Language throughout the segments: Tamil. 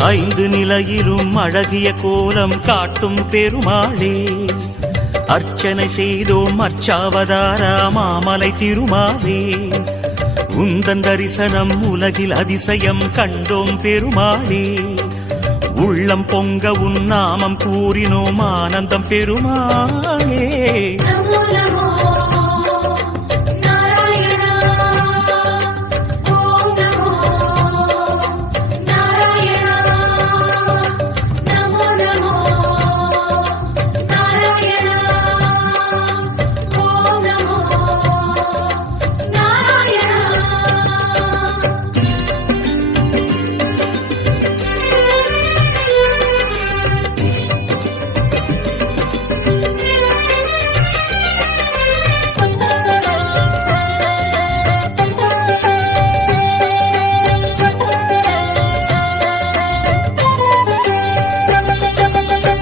ஐந்து நிலையிலும் அழகிய கோலம் காட்டும் பெருமாளே. அர்ச்சனை செய்தோம் அர்ச்சாவதாரா மாமலை திருமாலே. உந்தன் தரிசனம் உலகில் அதிசயம் கண்டோம் பெருமாளே. உள்ளம் பொங்க உன் நாமம் கூறினோம் ஆனந்தம் பெருமாளே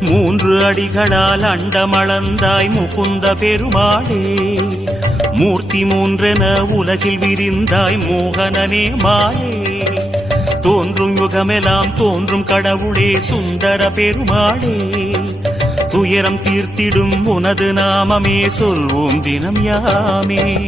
மூன்று அடிகளால் அண்டமளந்தாய் முகுந்த பெருமாளே. மூர்த்தி மூன்றென உலகில் விரிந்தாய் மோகனனே மாலே தோன்றும் யுகமெல்லாம் தோன்றும் கடவுளே சுந்தர பெருமாளே. துயரம் தீர்த்திடும் உனது நாமமே சொல்வோம் தினம் யாமே.